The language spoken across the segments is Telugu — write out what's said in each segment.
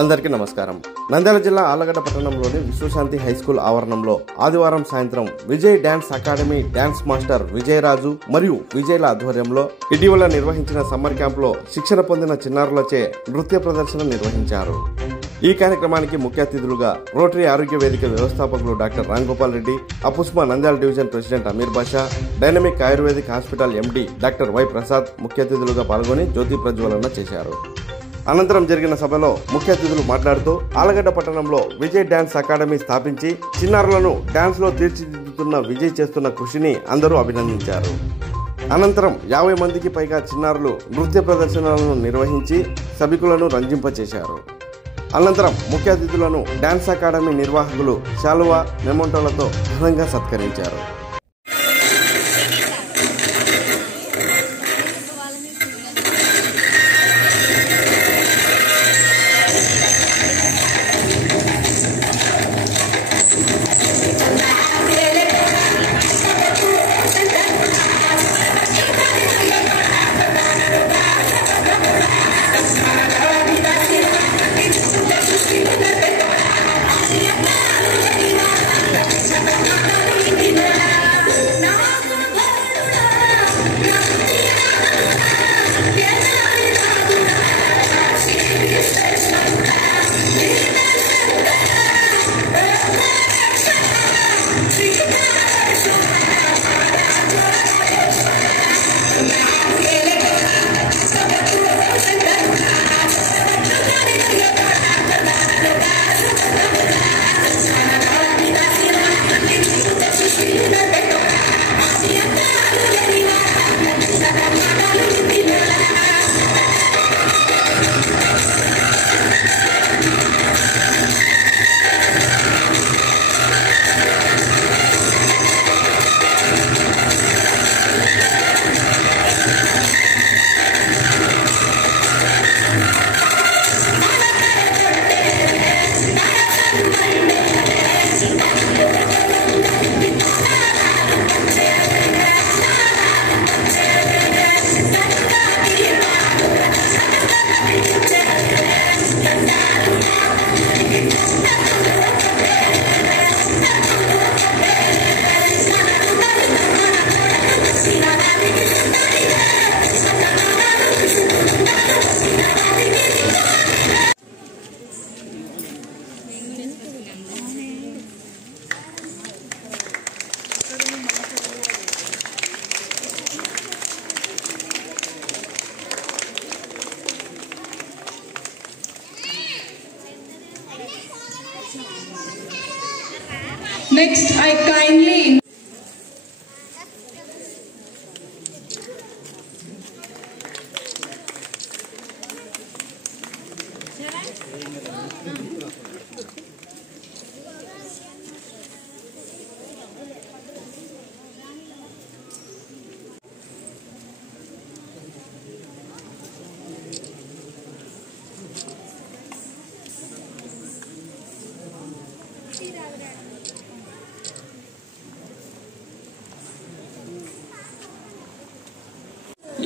అందరికీ నమస్కారం. నంద్యాల జిల్లా ఆళ్లగడ్డ పట్టణంలోని విశ్వశాంతి హైస్కూల్ ఆవరణంలో ఆదివారం సాయంత్రం Vijay dance academy dance master Vijayaraju మరియు విజయ్ల ఆధ్వర్యంలో ఇటీవల నిర్వహించిన సమ్మర్ క్యాంప్ లో శిక్షణ పొందిన చిన్నారులచే నృత్య ప్రదర్శన నిర్వహించారు. ఈ కార్యక్రమానికి ముఖ్య అతిథులుగా రోటరీ ఆరోగ్య వేదిక వ్యవస్థాపకులు డాక్టర్ రామ్ గోపాల్ రెడ్డి, అపుస్మా Nandyal division president Ameer Basha, dynamic ayurvedic hospital MD doctor Y Prasad ముఖ్య అతిథులుగా పాల్గొని జ్యోతి ప్రజ్వలన చేశారు. అనంతరం జరిగిన సభలో ముఖ్య అతిథులు మాట్లాడుతూ ఆళ్లగడ్డ పట్టణంలో విజయ్ డాన్స్ అకాడమీ స్థాపించి చిన్నారులను డాన్స్ లో తీర్చిదిద్దుతున్న విజయ్ చేస్తున్న కృషిని అందరూ అభినందించారు. అనంతరం 50 మందికి పైగా చిన్నారులు నృత్య ప్రదర్శనలను నిర్వహించి సభికులను రంజింపచేశారు. అనంతరం ముఖ్య అతిథులను డాన్స్ అకాడమీ నిర్వాహకులు శాలువా మెమోంటోలతో ఘనంగా సత్కరించారు. Next, I kindly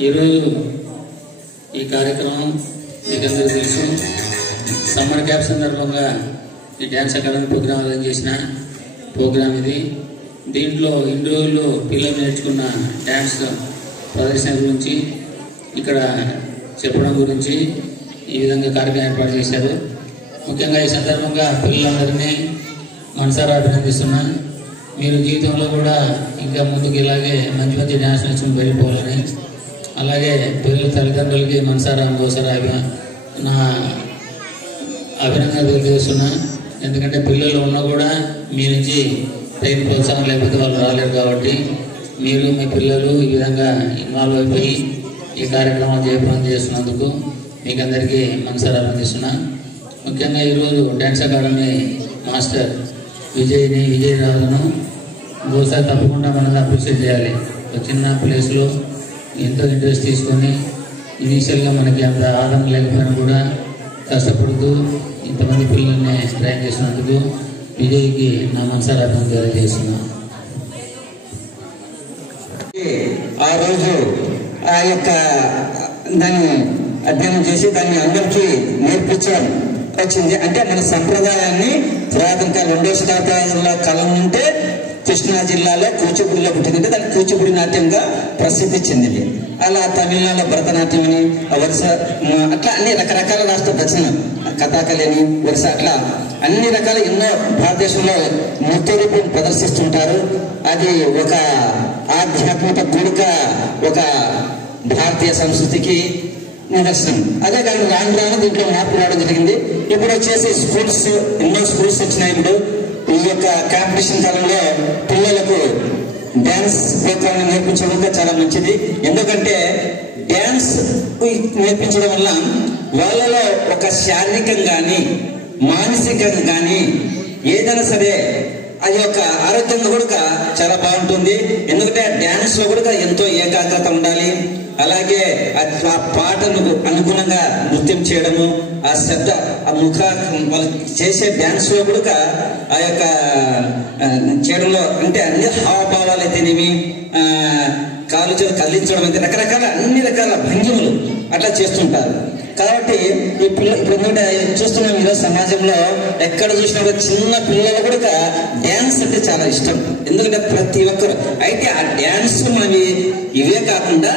ఈరోజు ఈ కార్యక్రమం మీకు అందరూ తెలుసు. సమ్మర్ క్యాంప్ సందర్భంగా ఈ డ్యాన్స్ అకాడమీ ప్రోగ్రాం అరేంజ్ చేసిన ప్రోగ్రాం ఇది. దీంట్లో ఇన్ని రోజులు పిల్లలు నేర్చుకున్న డ్యాన్స్ ప్రదర్శన గురించి ఇక్కడ చెప్పడం గురించి ఈ విధంగా కార్యక్రమం ఏర్పాటు చేశారు. ముఖ్యంగా ఈ సందర్భంగా పిల్లలందరినీ మనసారా అభినందిస్తున్నా. మీరు జీవితంలో కూడా ఇంకా ముందుకు ఇలాగే మంచి మంచి డ్యాన్స్ నేర్చుకుని వెళ్ళిపోవాలని, అలాగే పిల్లల తల్లిదండ్రులకి మనసారా గోసారా నా అభినందనలు తెలియజేస్తున్నా. ఎందుకంటే పిల్లలు ఉన్నా కూడా మీ నుంచి టైం ప్రోత్సాహం లేకపోతే వాళ్ళు రాలేరు కాబట్టి మీరు మీ పిల్లలు ఈ విధంగా ఇన్వాల్వ్ అయిపోయి ఈ కార్యక్రమాలు జయప్రదం చేస్తున్నందుకు మీకు అందరికీ మనసారా అభినందిస్తున్నా. ముఖ్యంగా ఈరోజు డ్యాన్స్ అకాడమీ మాస్టర్ విజయరాజును ఒకసారి తప్పకుండా మనం అప్రిషియేట్ చేయాలి. ఒక చిన్న ప్లేస్లో ఎంతో ఇంట్రెస్ట్ తీసుకొని ఇనీషియల్గా మనకి అంత ఆదరణ లేకపోయినా కూడా కష్టపడుతూ ఇంతమంది పిల్లల్ని ట్రైన్ చేసినందుకు విజయ్కి నా మనసారా తెలియజేస్తున్నాను. ఆ రోజు ఆ యొక్క దాన్ని అధ్యయనం చేసి దాన్ని అందరికీ నేర్పించడం వచ్చింది. అంటే మన సంప్రదాయాన్ని పురాతన కాలం 2వ శతాబ్దంలో కాలం నుంటే కృష్ణా జిల్లాలో కూచిపూడిలో పుట్టిందంటే దానికి కూచిపూడి నాట్యంగా ప్రసిద్ధి చెందింది. అలా తమిళనాడులో భరతనాట్యం అని, వరుస అట్లా అన్ని రకరకాల రాష్ట్ర దక్షిణ కథాకళి అని, వరుస అట్లా అన్ని రకాల ఎన్నో భారతదేశంలో నృత్య రూపం ప్రదర్శిస్తుంటారు. అది ఒక ఆధ్యాత్మిక గుడిక, ఒక భారతీయ సంస్కృతికి నిదర్శనం. అదే కానీ రాను రాను దీంట్లో మార్పు రావడం జరిగింది. ఇప్పుడు వచ్చేసి స్కూల్స్, ఎన్నో స్కూల్స్ వచ్చినాయి. ఇప్పుడు ఈ యొక్క కాంపిటీషన్ కాలంలో పిల్లలకు డ్యాన్స్ ప్రోగ్రామ్ నేర్పించడం చాలా మంచిది. ఎందుకంటే డ్యాన్స్ నేర్పించడం వల్ల వాళ్ళలో ఒక శారీరకంగా కానీ మానసికంగా కానీ ఏదైనా సరే అది యొక్క ఆరోగ్యంగా కూడా చాలా బాగుంటుంది. ఎందుకంటే డ్యాన్స్ లో కూడా ఎంతో ఏకాగ్రత ఉండాలి. అలాగే ఆ పాటను అనుగుణంగా నృత్యం చేయడము, ఆ శబ్ద ఆ ముఖ వాళ్ళు చేసే డ్యాన్స్ లో కూడా ఆ యొక్క చేయడంలో అంటే అన్ని హావభావాలు అయితేనేమి, కాలు చేతులు కదిలించడం అయితే రకరకాల అన్ని రకాల భంగిములు అట్లా చేస్తుంటారు. కాబట్టి ఈ ఇప్పుడు చూస్తున్నాం ఈరోజు సమాజంలో ఎక్కడ చూసినా కూడా చిన్న పిల్లలు కూడా డ్యాన్స్ అంటే చాలా ఇష్టం. ఎందుకంటే ప్రతి ఒక్కరు అయితే ఆ డ్యాన్స్ మనవి ఇవే కాకుండా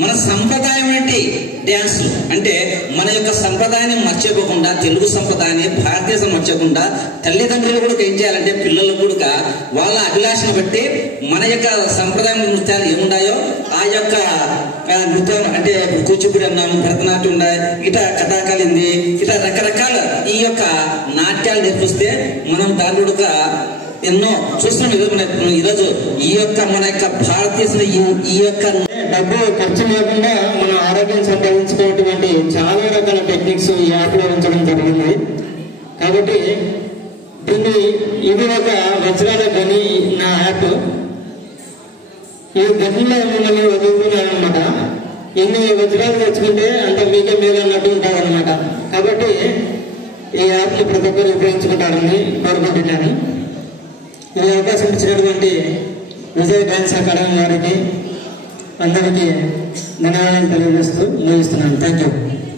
మన సంప్రదాయం ఏంటి డ్యాన్స్లు అంటే మన యొక్క సంప్రదాయాన్ని మర్చిపోకుండా, తెలుగు సంప్రదాయాన్ని భారతదేశం మర్చిపోకుండా తల్లిదండ్రులు కూడా ఏం చేయాలంటే పిల్లలు కూడా వాళ్ళ అభిలాషను బట్టి మన యొక్క సంప్రదాయం నృత్యాలు ఏమున్నాయో ఆ యొక్క నృత్యం అంటే కూచిపూడి అన్నాము, భరతనాట్యం ఉన్నాయి, ఇట్లా కథాకళింది, ఇట్లా రకరకాల ఈ యొక్క నాట్యాలు నేర్పిస్తే మనం దాని కూడా ఎన్నో చూస్తున్నాం. ఈరోజు ఈ యొక్క మన యొక్క భారతదేశంలో ఈ యొక్క డబ్బు ఖర్చు లేకుండా మనం ఆరోగ్యం సంపాదించుకునేటువంటి చాలా రకాల టెక్నిక్స్ ఈ యాప్లో ఉంచడం జరిగింది. కాబట్టి ఇది ఒక వజ్రాల గని నా యాప్. ఈ గనిలో మిమ్మల్ని వదులుతున్నాను అనమాట. ఎన్ని వజ్రాలు తెచ్చుకుంటే అంత మీకే మేలు అన్నట్టు ఉంటారు అనమాట. కాబట్టి ఈ యాప్ని ప్రతి ఒక్కరు ఉపయోగించుకుంటారని కోరుకుంటున్నాను. ఈ అవకాశం ఇచ్చినటువంటి విజయ్ డాన్స్ అకాడమీ వారికి అందరికీ ధన్యవాదాలు తెలియజేస్తూ ముగిస్తున్నాను. Thank you.